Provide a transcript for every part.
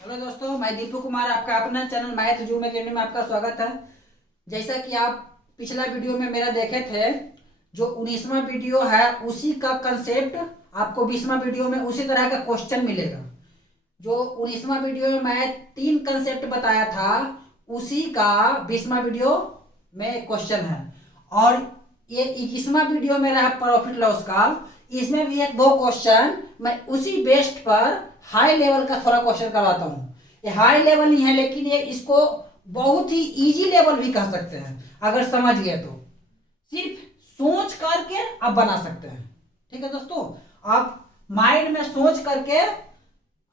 Hello दोस्तों, मैं दीपू कुमार आपका अपना चैनल मैथ जूम अकेडमी में आपका स्वागत है। जैसा कि आप पिछला वीडियो में मेरा देखे थे, जो 19वां वीडियो है उसी का कंसेप्ट आपको 20वां वीडियो में उसी तरह का क्वेश्चन मिलेगा। जो 19वां वीडियो में मैं 3 कंसेप्ट बताया था, उसी का 20वां वीडियो में क्वेश्चन है। और ये 21वां वीडियो मेरा है प्रॉफिट लॉस का। इसमें भी एक दो क्वेश्चन मैं उसी बेस्ड पर हाई लेवल का थोड़ा क्वेश्चन करवाता हूँ। ये हाई लेवल नहीं है, लेकिन ये इसको बहुत ही इजी लेवल भी कह सकते हैं अगर समझ गए तो। सिर्फ सोच करके आप बना सकते हैं। ठीक है दोस्तों, आप माइंड में सोच करके,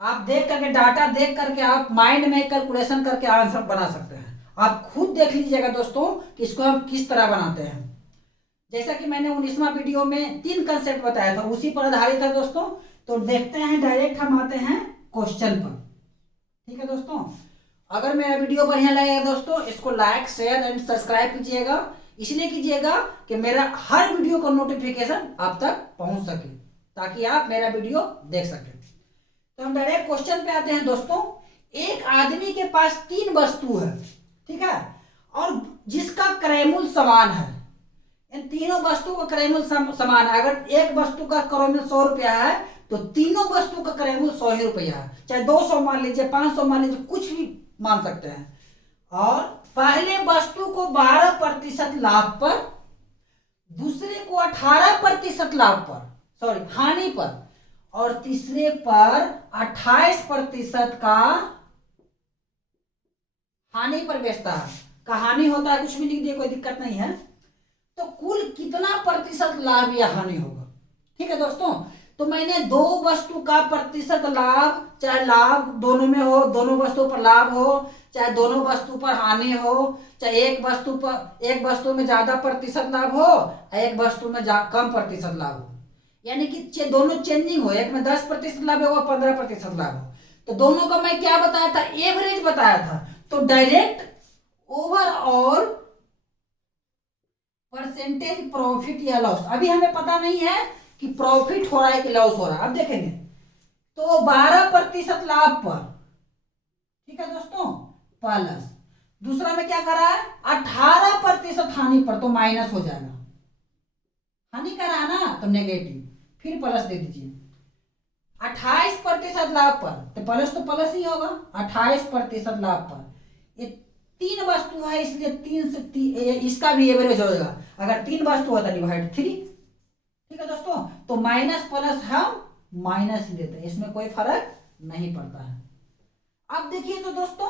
आप देख करके, डाटा देख करके आप माइंड में कैलकुलेशन करके आंसर बना सकते हैं। आप खुद देख लीजिएगा दोस्तों कि इसको हम किस तरह बनाते हैं। जैसा कि मैंने 19वां वीडियो में 3 कंसेप्ट बताया था, उसी पर आधारित है दोस्तों। तो देखते हैं, डायरेक्ट हम आते हैं क्वेश्चन पर। ठीक है दोस्तों, अगर मेरा वीडियो बढ़िया लगेगा दोस्तों, इसको लाइक शेयर एंड सब्सक्राइब कीजिएगा। इसलिए कीजिएगा कि मेरा हर वीडियो का नोटिफिकेशन आप तक पहुंच सके, ताकि आप मेरा वीडियो देख सकें। तो हम डायरेक्ट क्वेश्चन पे आते हैं दोस्तों। एक आदमी के पास 3 वस्तु है, ठीक है, और जिसका क्रयमूल्य समान है। इन तीनों वस्तु का क्रयमूल्य समान है। अगर एक वस्तु का क्रयमूल्य 100 रुपया है, तो तीनों वस्तु का क्रयमूल्य 100 ही रुपया है। चाहे 200 मान लीजिए, 500 मान लीजिए, कुछ भी मान सकते हैं। और पहले वस्तु को 12% लाभ पर, दूसरे को 18% लाभ पर, सॉरी हानि पर, और तीसरे पर 28% का हानि पर बेचता है। कहानी होता है, कुछ भी लिख दिए, कोई दिक्कत नहीं है। तो कुल कितना प्रतिशत लाभ या हानि होगा। ठीक है दोस्तों, तो मैंने दो वस्तु का प्रतिशत लाभ, चाहे लाभ दोनों में हो, दोनों वस्तु पर लाभ हो, चाहे दोनों वस्तु पर हानि हो, चाहे एक वस्तु में ज्यादा प्रतिशत लाभ हो, एक वस्तु में कम प्रतिशत लाभ हो, यानी कि दोनों चेंजिंग हो। एक में 10% लाभ है, 15% लाभ हो। तो दोनों का मैं क्या बताया था, एवरेज बताया था। तो डायरेक्ट ओवरऑल परसेंटेज प्रॉफिट या लॉस, अभी हमें पता नहीं है कि प्रॉफिट हो रहा है कि लॉस हो रहा है। अब देखेंगे तो 12% लाभ पर, ठीक है दोस्तों, प्लस दूसरा में क्या कर रहा है, 18% हानि पर, तो माइनस हो जाएगा। हानि कर रहा है ना, तो नेगेटिव, फिर प्लस दे दीजिए। 28% लाभ पर, तो प्लस तो प्लस ही होगा। 28% लाभ पर ये 3 वस्तु है, इसलिए 3 से इसका भी एवरेज होगा। अगर 3 वस्तु होता डिवाइड 3। ठीक है दोस्तों, तो माइनस प्लस हम माइनस ही देते हैं, इसमें कोई फर्क नहीं पड़ता है। अब देखिए तो दोस्तों,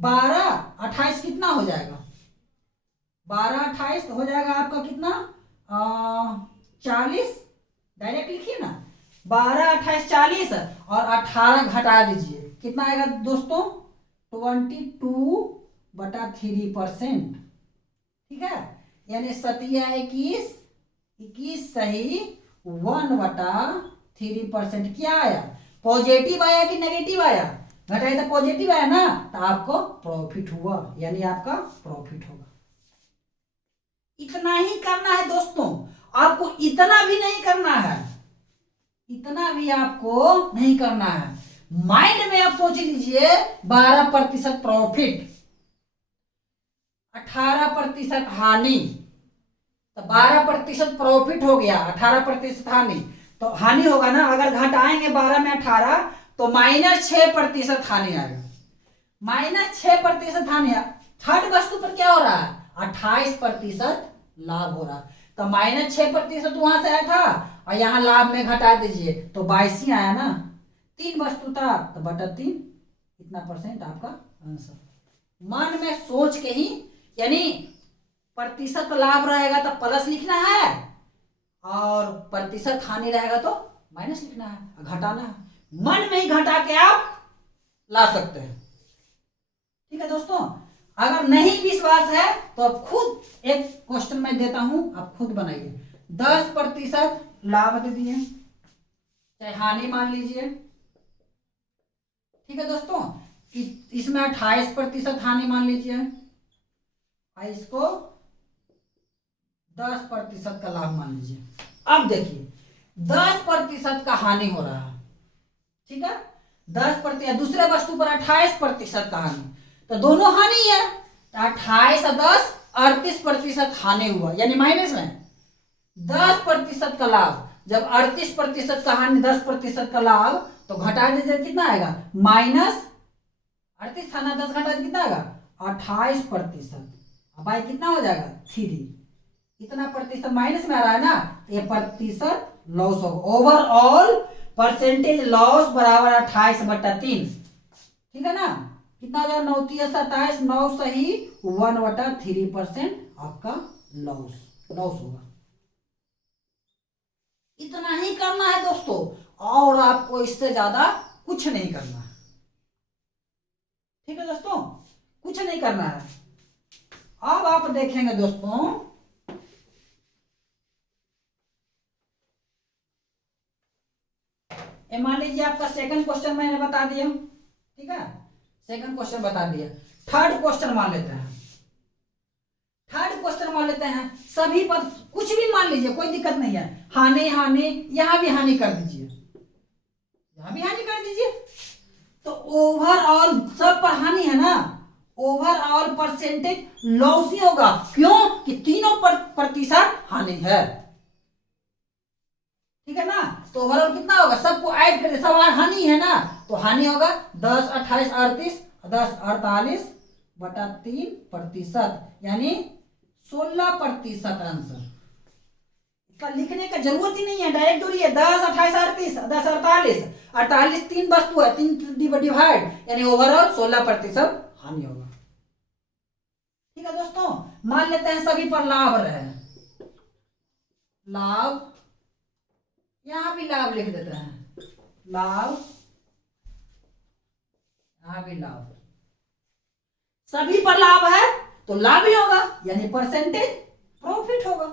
12 28 कितना हो जाएगा, 12 28 हो जाएगा आपका कितना, 40। डायरेक्ट लिखिए ना, 12 28 40, और 18 घटा दीजिए, कितना आएगा दोस्तों, 22/3%। ठीक है, यानी 21 21 सही 1/3%। क्या आया, पॉजिटिव आया कि नेगेटिव आया, घटाए तो पॉजिटिव आया ना, तो आपको प्रॉफिट हुआ, यानी आपका प्रॉफिट होगा। इतना ही करना है दोस्तों, आपको इतना भी नहीं करना है, इतना भी आपको नहीं करना है। माइंड में आप सोच लीजिए 12% प्रॉफिट, 18% हानि, तो 12% प्रॉफिट हो गया, 18% हानि, तो हानि होगा ना। अगर घटाएंगे 12 में 18, तो -6% हानि आएगा। -6% हानि। थर्ड वस्तु पर क्या हो रहा है, 28% लाभ हो रहा है। तो -6% वहां से आया था, और यहां लाभ में घटा दीजिए तो 22 ही आया ना। 3 वस्तु था तो बटा 3, इतना परसेंट आपका आंसर। मन में सोच के ही, यानी प्रतिशत लाभ रहेगा तो प्लस लिखना है, और प्रतिशत हानि रहेगा तो माइनस लिखना है, घटाना है। मन में ही घटा के आप ला सकते हैं। ठीक है दोस्तों, अगर नहीं विश्वास है तो आप खुद, एक क्वेश्चन मैं देता हूं, आप खुद बनाइए। 10% लाभ दे दिए, चाहे हानि मान लीजिए। ठीक है दोस्तों, इसमें 28% हानि मान लीजिए, और इसको 10% का लाभ मान लीजिए। अब देखिए 10% का हानि हो रहा है, ठीक है, 10%, दूसरे वस्तु पर 28% का हानि, तो दोनों हानि है। 28 और 10 38% हानि हुआ, यानी माइनस में 10% का लाभ। जब 38% का हानि 10% का लाभ, तो घटा दीजिए कितना आएगा, -38 था ना, 10 घटा कितना आएगा 28%। अब भाई कितना हो जाएगा 3, इतना प्रतिशत माइनस में आ रहा है ना, तो ये प्रतिशत लॉस होगा। ओवरऑल परसेंटेज लॉस बराबर 28/3, ठीक है ना। कितना हो जाएगा 9×3 = 27, 9 सही 1/3% आपका लॉस होगा। इतना ही करना है दोस्तों, और आपको इससे ज्यादा कुछ नहीं करना है, ठीक है दोस्तों, कुछ नहीं करना है। अब आप देखेंगे दोस्तों, मान लीजिए आपका सेकंड क्वेश्चन मैंने बता दिया, ठीक है, सेकंड क्वेश्चन बता दिया। थर्ड क्वेश्चन मान लेते हैं, सभी पर कुछ भी मान लीजिए, कोई दिक्कत नहीं है। हानि यहां भी हानि कर दीजिए, तो ओवरऑल सब पर हानि है ना, ओवरऑल परसेंटेज लॉस ही होगा। क्यों कि तीनों प्रतिशत हानि है, ठीक है ना। तो ओवरऑल कितना होगा, सबको ऐड कर दे, सब हानि है ना, तो हानि होगा 10, 28, 38, 10, 48/3%, यानी 16% आंसर। इसका लिखने का जरूरत ही नहीं है, डायरेक्ट दूरी है 10, 28, 38, 10, 48, 48 तीन वस्तु है, 3 डिवाइड, यानी ओवरऑल 16% हानि होगा, ठीक है दोस्तों। मान लेते हैं सभी पर लाभ रहे, लाभ, यहां भी लाभ लिख देते हैं, लाभ, यहां भी लाभ, सभी पर लाभ है तो लाभ ही होगा, यानी परसेंटेज प्रॉफिट होगा।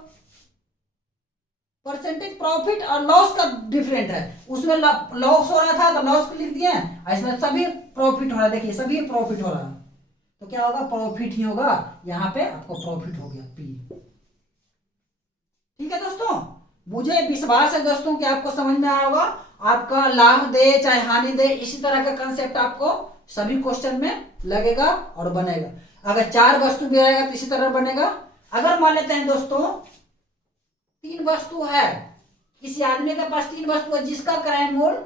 परसेंटेज प्रॉफिट और लॉस का डिफरेंट है, उसमें लॉस हो रहा था तो लॉस को लिख दिए, इसमें सभी प्रॉफिट हो रहा है, देखिए सभी प्रॉफिट हो रहा है, तो क्या होगा, प्रॉफिट ही होगा, यहां पे आपको प्रॉफिट हो गया P, ठीक है दोस्तों। मुझे विश्वास है दोस्तों कि आपको समझ में आया होगा। आपका लाभ दे चाहे हानि दे, इसी तरह का कंसेप्ट आपको सभी क्वेश्चन में लगेगा और बनेगा। अगर 4 वस्तु भी आएगा तो इसी तरह बनेगा। अगर मान लेते हैं दोस्तों 3 वस्तु है, किसी आदमी के पास 3 वस्तु है जिसका क्रय मूल्य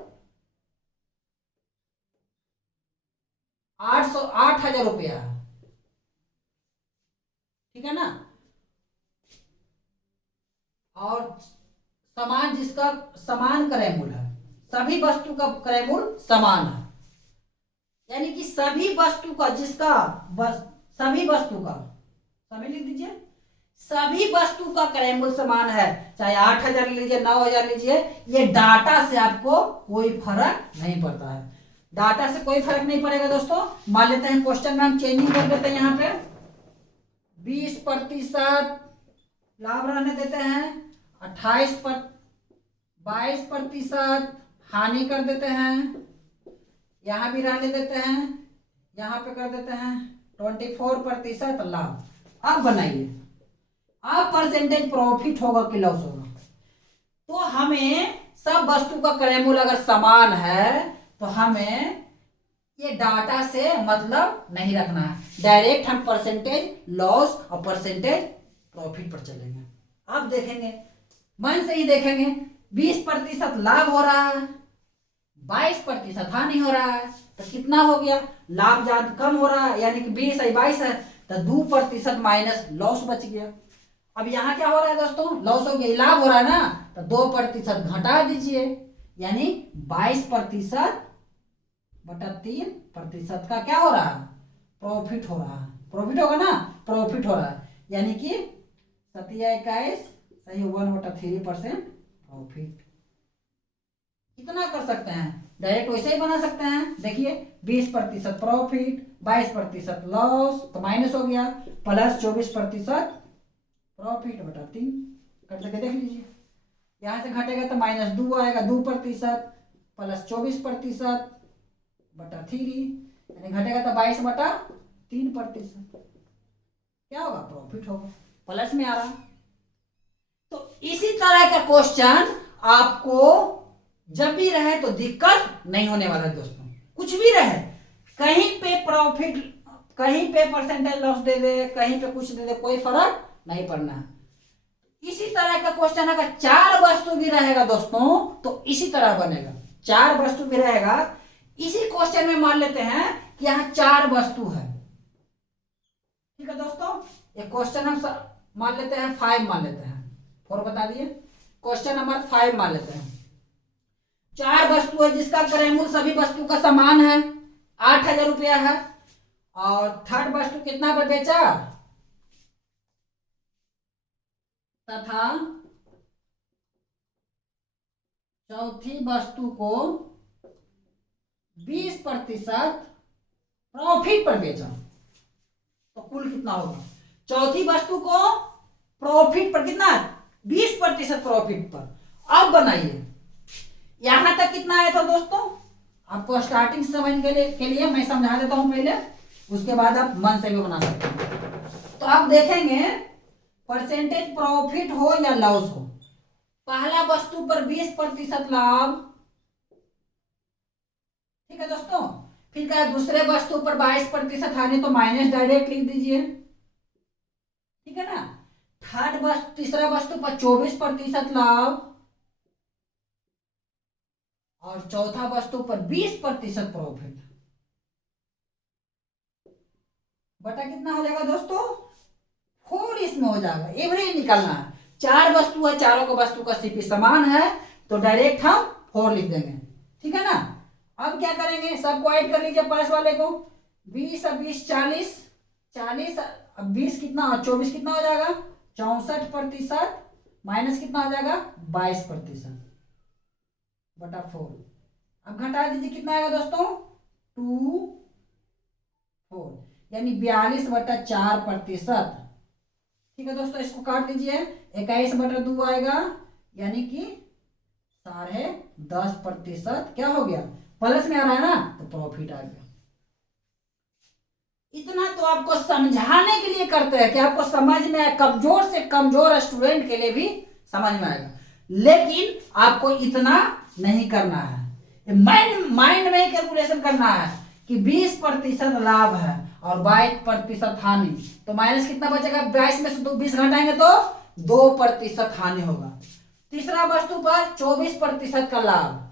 8,000 रुपया है, ठीक है ना, और समान, जिसका समान क्रय मूल्य है, सभी वस्तु का क्रय मूल्य समान है, यानी कि सभी वस्तु का, जिसका सभी वस्तु का, सभी लिख दीजिए, सभी वस्तु का क्रय मूल्य समान है, चाहे 8,000 लीजिए 9,000 लीजिए, ये डाटा से आपको कोई फर्क नहीं पड़ता है, डाटा से कोई फर्क नहीं पड़ेगा दोस्तों। मान लेते हैं क्वेश्चन में हम चेंजिंग कर देते हैं, यहाँ पे 20% लाभ रहने देते हैं, 22% हानि कर देते हैं, यहां भी रहने देते हैं, यहां पे कर देते हैं 24% लाभ। अब बनाइए, अब परसेंटेज प्रॉफिट होगा कि लॉस होगा। तो हमें सब वस्तु का क्रय मूल्य अगर समान है तो हमें ये डाटा से मतलब नहीं रखना है, डायरेक्ट हम परसेंटेज लॉस और परसेंटेज प्रॉफिट पर चलेंगे। अब देखेंगे, मन से ही देखेंगे, 20% लाभ हो रहा है, 22% हानि हो रहा है, तो कितना हो गया, लाभ ज्यादा कम हो रहा है, यानी कि 20 है 22 है, तो 2% माइनस लॉस बच गया। अब यहाँ क्या हो रहा है दोस्तों, लॉस हो गया, लाभ हो रहा है ना, तो 2% घटा दीजिए, यानी 22%/3% का क्या हो रहा है, प्रॉफिट हो रहा है, प्रॉफिट होगा ना, प्रॉफिट हो रहा है, यानी कि 27 सही 1/3% प्रॉफिट। इतना कर सकते हैं, डायरेक्ट वैसे ही बना सकते हैं। देखिए 20% प्रॉफिट, 22% लॉस, तो माइनस हो गया, प्लस 24% प्रॉफिट बटा 3 कर देके देख लीजिए, यहां से घटेगा तो -2 आएगा, 2% प्लस 24% बटा 3, यानी घटेगा तो 22/3%, क्या होगा, प्रॉफिट होगा, प्लस में आ रहा। तो इसी तरह का क्वेश्चन आपको जब भी रहे तो दिक्कत नहीं होने वाला दोस्तों। कुछ भी रहे, कहीं पे प्रॉफिट, कहीं पे परसेंटेज लॉस दे दे, कहीं पे कुछ दे दे, कोई फर्क नहीं पड़ना। इसी तरह का क्वेश्चन अगर 4 वस्तु भी रहेगा दोस्तों तो इसी तरह बनेगा। 4 वस्तु भी रहेगा, इसी क्वेश्चन में मान लेते हैं कि यहाँ 4 वस्तु है, ठीक है दोस्तों। ये क्वेश्चन हम मान लेते हैं 5 मान लेते हैं, 4 बता दिए, क्वेश्चन नंबर 5 मान लेते हैं। 4 वस्तु है जिसका क्रय मूल्य सभी वस्तु का समान है, 8,000 रुपया है, और थर्ड वस्तु कितना पर बेचा, तथा चौथी वस्तु को 20% प्रॉफिट पर बेचा, तो कुल कितना होगा। चौथी वस्तु को प्रॉफिट पर कितना, 20% प्रॉफिट पर। अब बनाइए, यहां तक कितना आया था दोस्तों, आपको स्टार्टिंग से समझने के लिए मैं समझा देता हूं पहले, उसके बाद आप मन से भी बना सकते हैं। तो आप देखेंगे परसेंटेज प्रॉफिट हो या लॉस हो, पहला वस्तु पर 20% लाभ, ठीक है दोस्तों। फिर क्या, दूसरे वस्तु पर 22% हानि, तो माइनस डायरेक्ट लिख दीजिए, ठीक है ना। थर्ड वस्तु, तीसरा वस्तु पर 24% लाभ, और चौथा वस्तु पर 20% प्रॉफिट, बटा कितना हो जाएगा दोस्तों, 4 इसमें हो जाएगा। एवरेज निकालना है, 4 वस्तु है, चारों का वस्तु का सीपी समान है, तो डायरेक्ट हम 4 लिख देंगे, ठीक है ना। अब क्या करेंगे, सबको ऐड कर लीजिए पास वाले को, 20 और 20 40, 40 अब 20 कितना, 24 कितना हो जाएगा, 64%, माइनस कितना हो जाएगा, 22% बटा 4। अब घटा दीजिए, कितना आएगा दोस्तों, 2 4, यानी 42/4%, ठीक है दोस्तों। इसको काट लीजिए, 21/2 आएगा, यानी कि 10.5% क्या हो गया, प्लस में आ रहा है ना, तो प्रॉफिट आ गया। इतना तो आपको समझाने के लिए करते हैं कि आपको समझ में आए, कमजोर से कमजोर स्टूडेंट के लिए भी समझ में आएगा, लेकिन आपको इतना नहीं करना है, माइंड में कैलकुलेशन करना है कि 20% लाभ है और 22% हानि, तो माइनस कितना बचेगा, 22 में से 20 घटाएंगे तो 2% हानि होगा। तीसरा वस्तु पर 24% का लाभ,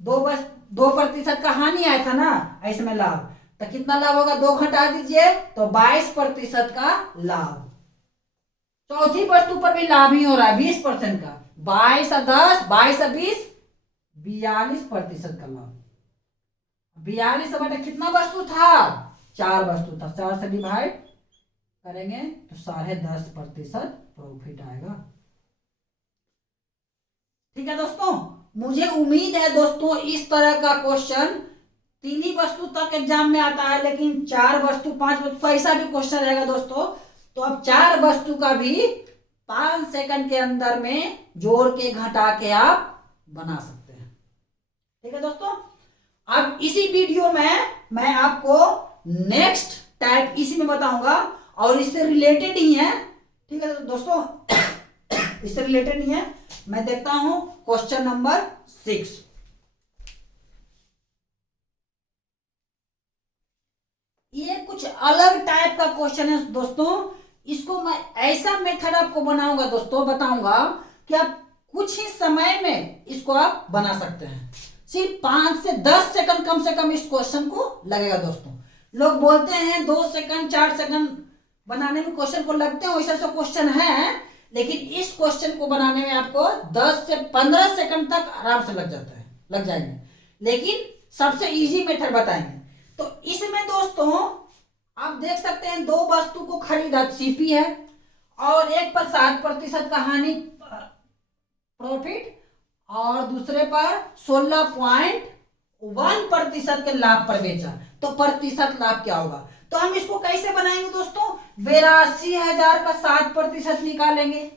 2% का हानि आया था ना, ऐसे में लाभ, तो कितना लाभ होगा, 2 घटा दीजिए तो 22% का लाभ। चौथी वस्तु पर भी लाभ ही हो रहा है 20% का, 22 और 10, 22 और 20, 42% का लाभ। 42 बटे कितना वस्तु था, 4 वस्तु था, 4 से डिवाइड करेंगे तो 10.5% प्रॉफिट आएगा, ठीक है दोस्तों। मुझे उम्मीद है दोस्तों इस तरह का क्वेश्चन 3 ही वस्तु तक एग्जाम में आता है, लेकिन 4 वस्तु 5 वस्तु ऐसा भी क्वेश्चन रहेगा दोस्तों, तो अब 4 वस्तु का भी 5 सेकंड के अंदर में जोड़ के घटा के आप बना सकते हैं, ठीक है दोस्तों। अब इसी वीडियो में मैं आपको नेक्स्ट टाइप इसी में बताऊंगा, और इससे रिलेटेड ही है, ठीक है दोस्तों, इससे रिलेटेड ही है। मैं देखता हूं क्वेश्चन नंबर 6। ये कुछ अलग टाइप का क्वेश्चन है दोस्तों, इसको मैं ऐसा मेथड आपको बनाऊंगा दोस्तों, बताऊंगा कि आप कुछ ही समय में इसको आप बना सकते हैं। सिर्फ 5 से 10 सेकंड कम से कम इस क्वेश्चन को लगेगा दोस्तों। लोग बोलते हैं 2 सेकंड 4 सेकंड बनाने में क्वेश्चन को लगते हैं, वैसा क्वेश्चन है, लेकिन इस क्वेश्चन को बनाने में आपको 10 से 15 सेकंड तक आराम से लग जाएंगे, लेकिन सबसे इजी मेथड बताएंगे। तो इसमें दोस्तों आप देख सकते हैं 2 वस्तु को खरीदा, सीपी है, और एक पर 7% का हानि प्रॉफिट, और दूसरे पर 16.1% के लाभ पर बेचा, तो प्रतिशत लाभ क्या होगा। तो हम इसको कैसे बनाएंगे दोस्तों, 82,000 का 7% निकालेंगे,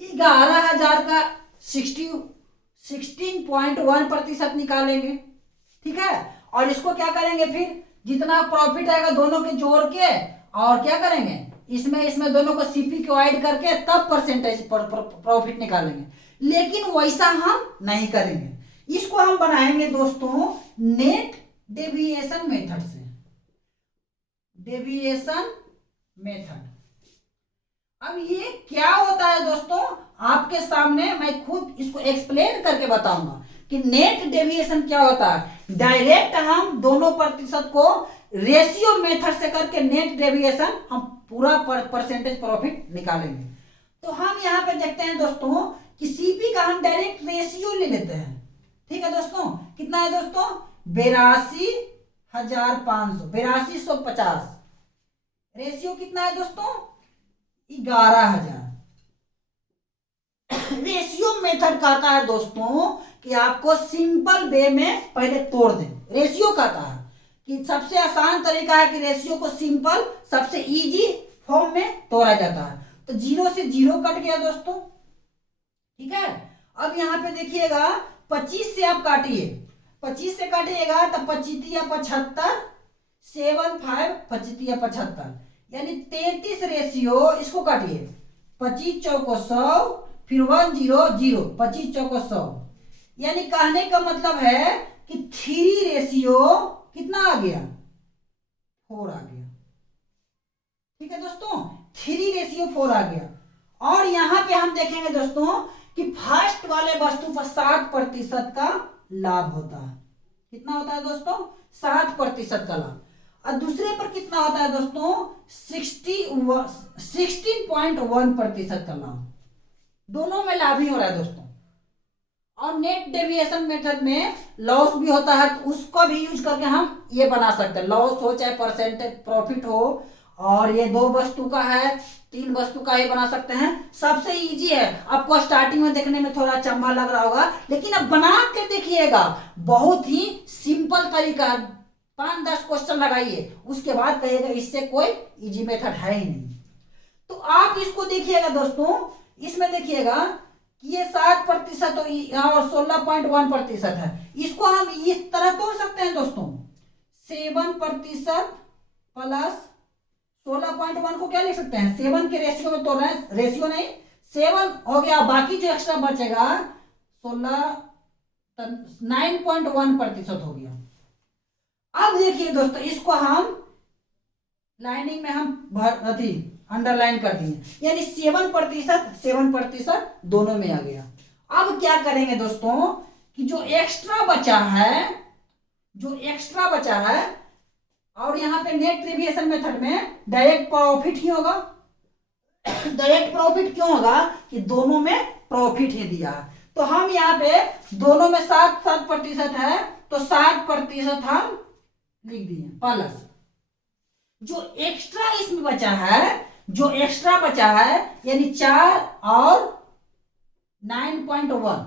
11,000 का 16.1% निकालेंगे, ठीक है। और इसको क्या करेंगे, फिर जितना प्रॉफिट आएगा दोनों के जोड़ के, और क्या करेंगे, इसमें दोनों को सीपी को ऐड करके तब परसेंटेज प्रॉफिट निकालेंगे। लेकिन वैसा हम नहीं करेंगे, इसको हम बनाएंगे दोस्तों नेट डेविएशन मेथड से। डेविएशन मेथड, अब ये क्या होता है दोस्तों, आपके सामने मैं खुद इसको एक्सप्लेन करके बताऊंगा कि नेट डेविएशन क्या होता है। डायरेक्ट हम दोनों प्रतिशत को रेशियो मेथड से करके नेट डेविएशन हम पूरा परसेंटेज प्रॉफिट निकालेंगे। तो हम यहाँ पे देखते हैं दोस्तों कि सीपी का हम डायरेक्ट रेशियो ले लेते हैं। ठीक है दोस्तों, कितना है दोस्तों, 82,500, 8250। रेशियो कितना है दोस्तों, 11,000। रेशियो मेथड कहता है दोस्तों कि आपको सिंपल वे में पहले तोड़ दें। रेशियो कहता है कि सबसे आसान तरीका है कि रेशियो को सिंपल सबसे इजी फॉर्म में तोड़ा जाता है। तो 0 से 0 कट गया दोस्तों। ठीक है, अब यहाँ पे देखिएगा 25 से आप काटिए, 25 से काटिएगा तो 25 या 75, 75 25 या 75 यानी 33 रेशियो। इसको काटिए, 25 चौको 100, फिर 100, 25 चौको 100, यानी कहने का मतलब है कि 3 रेशियो कितना आ गया, 4 आ गया। ठीक है दोस्तों, 3 रेशियो 4 आ गया। और यहां पे हम देखेंगे दोस्तों कि फर्स्ट वाले वस्तु पर 7% का लाभ होता है। कितना होता है दोस्तों, 7% का लाभ। और दूसरे पर कितना होता है दोस्तों, 16.1% का लाभ। दोनों में लाभ ही हो रहा है दोस्तों। और नेट डेविएशन मेथड में लॉस भी होता है, तो उसको भी यूज करके हम ये बना सकते हैं। लॉस हो चाहे परसेंटेज प्रॉफिट हो, और ये 2 वस्तु का है, 3 वस्तु का ये बना सकते हैं। सबसे इजी है। आपको स्टार्टिंग में देखने में थोड़ा चंबा लग रहा होगा, लेकिन अब बना के देखिएगा, बहुत ही सिंपल तरीका। 5-10 क्वेश्चन लगाइए, उसके बाद कहिएगा इससे कोई इजी मेथड है ही नहीं। तो आप इसको देखिएगा दोस्तों, इसमें देखिएगा कि ये 7% और 16.1% है। इसको हम इस तरह तोड़ सकते हैं दोस्तों, 7% प्लस 16.1 को क्या लिख सकते हैं, 7 के रेशियो में तोड़ रहे हैं, रेशियो नहीं 7 हो गया। बाकी जो एक्स्ट्रा बचेगा 9.1% हो गया। अब देखिए दोस्तों, इसको हम लाइनिंग में हम अंडरलाइन कर दिए, यानी 7% दोनों में आ गया। अब क्या करेंगे दोस्तों कि जो एक्स्ट्रा बचा है, और यहाँ पे नेट डेविएशन मेथड में डायरेक्ट प्रॉफिट ही होगा। डायरेक्ट प्रॉफिट क्यों होगा कि दोनों में प्रॉफिट ही दिया है। तो हम यहाँ पे दोनों में 7% है, तो 7% हम लिख दिए प्लस जो एक्स्ट्रा इसमें बचा है, यानी 4 और 9.1।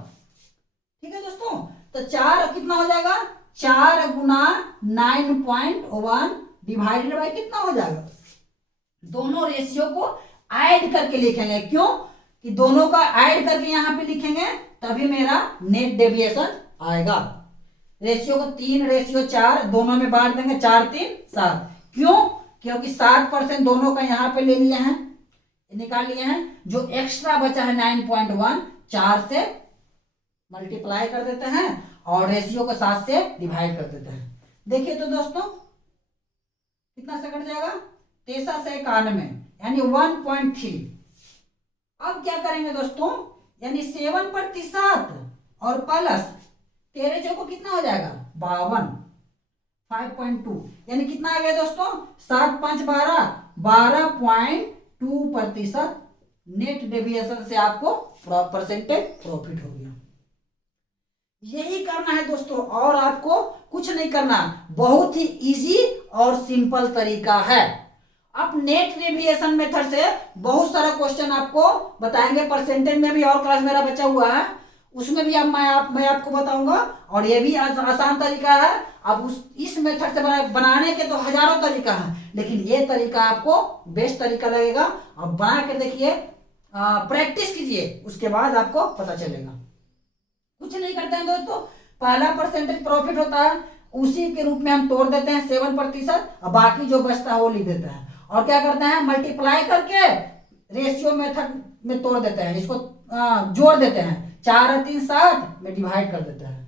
ठीक है दोस्तों, तो 4 कितना हो जाएगा, 4 गुना 9.1 डिवाइडेड बाय कितना हो जाएगा। दोनों रेशियो को ऐड करके लिखेंगे, क्यों कि दोनों का ऐड करके यहां पे लिखेंगे तभी मेरा नेट डेविएशन आएगा। रेशियो को 3 रेशियो 4 दोनों में बांट देंगे, 4 3 7। क्यों, क्योंकि 7% दोनों का यहाँ पे ले लिए हैं, निकाल लिए हैं। जो एक्स्ट्रा बचा है 9.1, 4 से मल्टीप्लाई कर देते हैं और रेशियो को 7 से डिवाइड कर देते हैं। देखिए तो दोस्तों कितना से कट जाएगा, 63 से 91 यानी 1.3। अब क्या करेंगे दोस्तों, यानी 7% और प्लस 13 को कितना हो जाएगा 52, 5.2 यानी कितना आ गया दोस्तों, 7 5 12, 12.2% नेट डेविएशन से आपको परसेंटेज प्रॉफिट हो गया। यही करना है दोस्तों, और आपको कुछ नहीं करना, बहुत ही इजी और सिंपल तरीका है। अब नेट डेविएशन मेथड से बहुत सारा क्वेश्चन आपको बताएंगे, परसेंटेज में भी और क्लास मेरा बचा हुआ है, उसमें भी मैं आपको बताऊंगा। और ये भी आसान तरीका है। अब इस मेथड से बनाने के तो हजारों तरीका है, लेकिन ये तरीका आपको बेस्ट तरीका लगेगा। अब बना के देखिए, प्रैक्टिस कीजिए, उसके बाद आपको पता चलेगा। कुछ नहीं करते हैं दोस्तों, पहला परसेंटेज प्रॉफिट होता है, उसी के रूप में हम तोड़ देते हैं 7%, और बाकी जो बचता है वो लिख देते हैं। और क्या करते हैं, मल्टीप्लाई करके रेशियो मेथड में तोड़ देते हैं, इसको जोड़ देते हैं, 4 3 7 में डिवाइड कर देते हैं।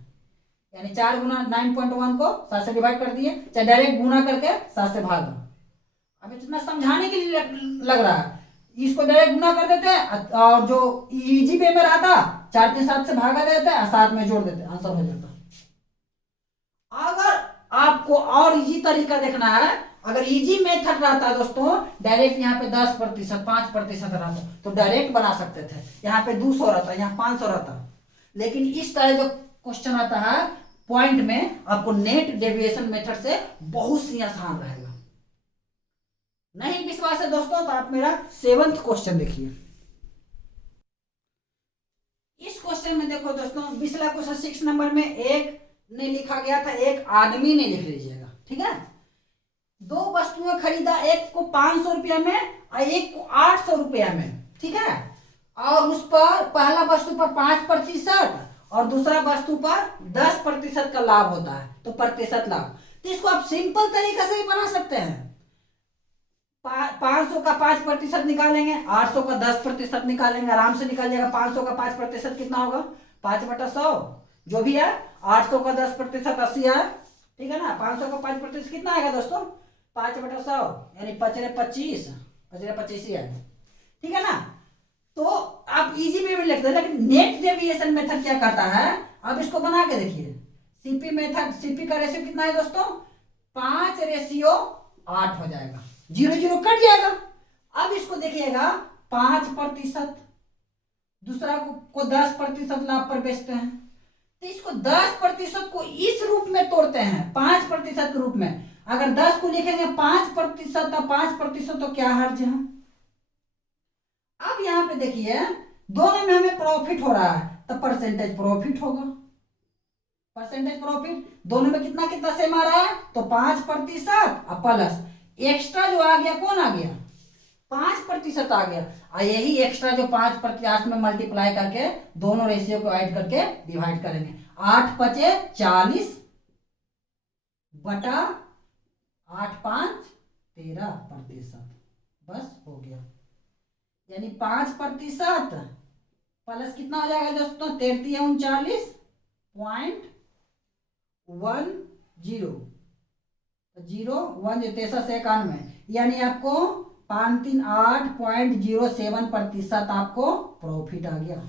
यानी 4 गुना 9.1 को 7 से डिवाइड कर दिए, चाहे डायरेक्ट गुना करके 7 से भाग दो। अब इतना समझाने के लिए लग रहा है, इसको डायरेक्ट गुना कर देते हैं और जो इजी वे में रहा था 4 के 7 से भागा देते हैं, 7 में जोड़ देते हैं, आंसर हो जाता है। अगर आपको और इजी तरीका देखना है, अगर इजी मेथड रहता है दोस्तों, डायरेक्ट यहाँ पे 10%, 5% रहता तो डायरेक्ट बना सकते थे, यहाँ पे 200 रहता, यहाँ 500 रहता। लेकिन इस तरह जो क्वेश्चन आता है पॉइंट में, आपको नेट डेविएशन मेथड से बहुत सी आसान रहेगा। नहीं विश्वास है दोस्तों तो आप मेरा 7th क्वेश्चन देखिए। इस क्वेश्चन में देखो दोस्तों, पिछला क्वेश्चन 6 नंबर में एक ने लिखा गया था, एक आदमी ने लिख लीजिएगा, ठीक है। 2 वस्तुएं खरीदा, एक को 500 रुपया में और एक को 800 रुपया में, ठीक है। और उस पर पहला वस्तु पर 5% और दूसरा वस्तु पर 10% का लाभ होता है, तो प्रतिशत लाभ। तो इसको आप सिंपल तरीके से ही बना सकते हैं। 500 का 5% निकालेंगे, 800 का 10% निकालेंगे, आराम से निकल जाएगा। 500 का 5% कितना होगा, 5/100 जो भी है। 800 का 10% 80 है, ठीक है ना। 500 का 5% कितना आएगा दोस्तों, 5/100 यानी 5×25 ही आएगा, ठीक है ना। तो आप इजी वे में लिखते हैं, लेकिन नेट डेविएशन मेथड क्या कहता है, अब इसको बना के देखिए। सीपी मेथड, सीपी का रेशियो कितना है दोस्तों, 5:8 हो जाएगा, 0 0 कट जाएगा। अब इसको देखिएगा 5%, दूसरा को 10% लाभ पर बेचते हैं, तो इसको 10% को इस रूप में तोड़ते हैं 5% के रूप में। अगर 10 को लिखेंगे 5% और 5% तो क्या हर्ज है। अब यहां पे देखिए दोनों में हमें प्रॉफिट हो रहा है, तो परसेंटेज प्रॉफिट होगा। परसेंटेज प्रॉफिट दोनों में कितना कितना सेम आ रहा है, तो 5% और प्लस एक्स्ट्रा जो आ गया, कौन आ गया, 5% आ गया। और यही एक्स्ट्रा जो 5% में मल्टीप्लाई करके दोनों रेशियो को ऐड करके डिवाइड करेंगे। 8×5 = 40 बटा 8×5 = 13%, बस हो गया। यानी 5% प्लस कितना हो जाएगा दोस्तों, 33 39.10 0 91, यानी आपको 538.07% आपको प्रॉफिट आ गया।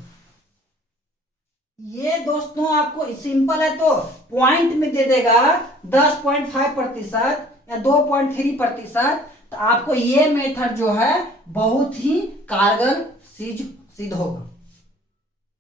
ये दोस्तों आपको सिंपल है तो पॉइंट में दे देगा 10.5% या 2.3%, तो आपको ये मेथड जो है बहुत ही कारगर सिद्ध होगा,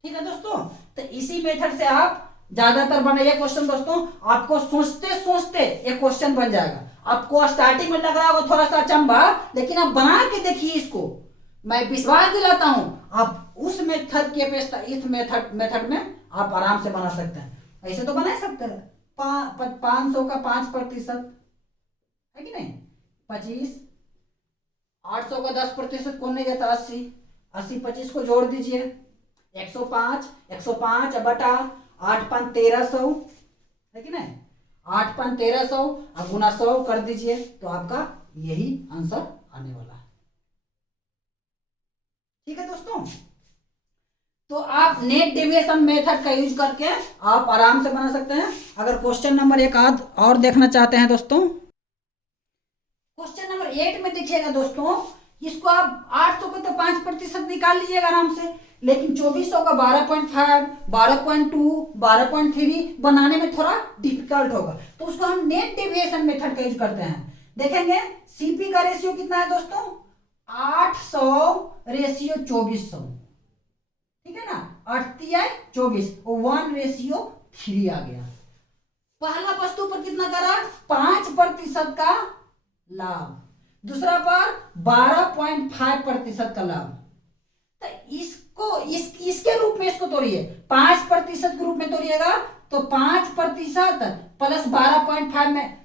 ठीक है दोस्तों। तो इसी मेथड से आप ज्यादातर बनाइए क्वेश्चन दोस्तों। आपको सोचते सोचते ये क्वेश्चन बन जाएगा। आपको स्टार्टिंग में लग रहा होगा थोड़ा सा अचंभा, लेकिन आप बना के देखिए इसको, मैं विश्वास दिलाता हूं आप उस मेथड के अपेक्षा इस मेथड में आप आराम से बना सकते हैं। ऐसे तो बना सकते हैं। 500 का 5% है कि नहीं, 25। 800 का 10% कौन नहीं देता, 80। 80 25 को जोड़ दीजिए, 105 बटा 8×5 = 1300 है कि नहीं। 8×5 = 1300 और गुना 100 कर दीजिए, तो आपका यही आंसर आने वाला है, ठीक है दोस्तों। तो आप नेट डेविएशन मेथड का यूज करके आप आराम से बना सकते हैं। अगर क्वेश्चन नंबर 1 आध और देखना चाहते हैं दोस्तों, क्वेश्चन नंबर 8 में देखिएगा दोस्तों, इसको आप 800 को तो 5% निकाल लीजिएगा आराम से, लेकिन 2400 का 12.5, 12.2, 12.3 बनाने में थोड़ा डिफिकल्ट होगा, तो उसको हम नेट डेविएशन मेथड का यूज करते हैं। देखेंगे सीपी का रेशियो कितना है दोस्तों, 800:2400, ठीक है ना। 8×3 = 24, 1:3 आ गया। पहला वस्तु पर कितना करा, 5% का लाभ, दूसरा पर 12.5% का लाभ। तो इसको इसके रूप में इसको तोड़िए, 5% के रूप में तोड़िएगा, तो 5% प्लस 12.5 में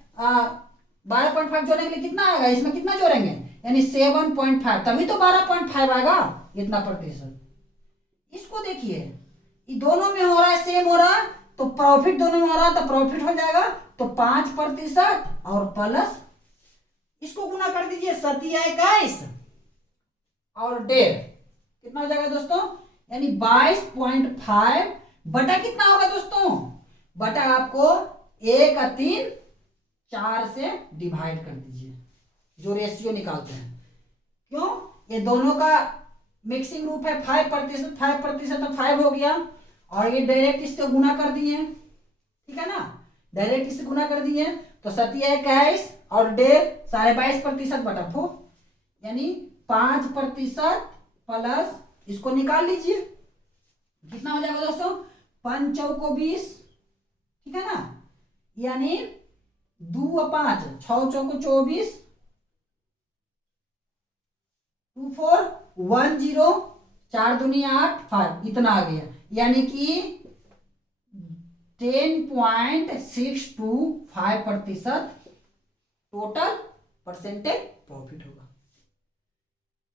12.5 जोड़ने के लिए कितना आएगा, इसमें कितना जोड़ेंगे, यानी 7.5, तभी तो 12.5 आएगा इतना प्रतिशत। इसको देखिए, ये दोनों में हो रहा है, सेम हो रहा है, तो प्रॉफिट दोनों में हो रहा है, तो प्रॉफिट हो जाएगा, तो 5% और प्लस इसको गुना कर दीजिए, 7×21 और 1.5 कितना हो जाएगा दोस्तों, यानी 22.5 बटा कितना होगा दोस्तों, बटा आपको 1 का 3 4 से डिवाइड कर दीजिए, जो रेशियो निकालते हैं। क्यों? ये दोनों का मिक्सिंग रूप है 5%, 5% तो 5 हो गया, और ये डायरेक्ट इससे गुना कर दिए, ठीक है ना, डायरेक्ट इससे गुना कर दिए, तो 27 और 1.5 साढ़े 22% बटा 4, यानी 5% प्लस इसको निकाल लीजिए, कितना हो जाएगा दोस्तों? 5 चौको 20, ठीक है ना, यानी 2 और 5 6 चौको 24, 2 4 1 0 4 दूनी 8 5, इतना आ गया, यानी कि 10.625% टोटल परसेंटेज प्रॉफिट होगा।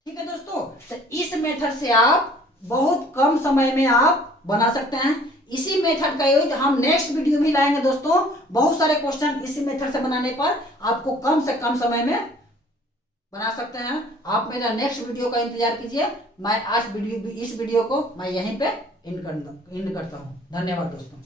ठीक है दोस्तों, तो इस मेथड से आप बहुत कम समय में आप बना सकते हैं। इसी मेथड का यूज हम नेक्स्ट वीडियो में लाएंगे दोस्तों। बहुत सारे क्वेश्चन इसी मेथड से बनाने पर आपको कम से कम समय में बना सकते हैं। आप मेरा नेक्स्ट वीडियो का इंतजार कीजिए। मैं आज इस वीडियो को मैं यहीं पे एंड करता हूँ। धन्यवाद दोस्तों।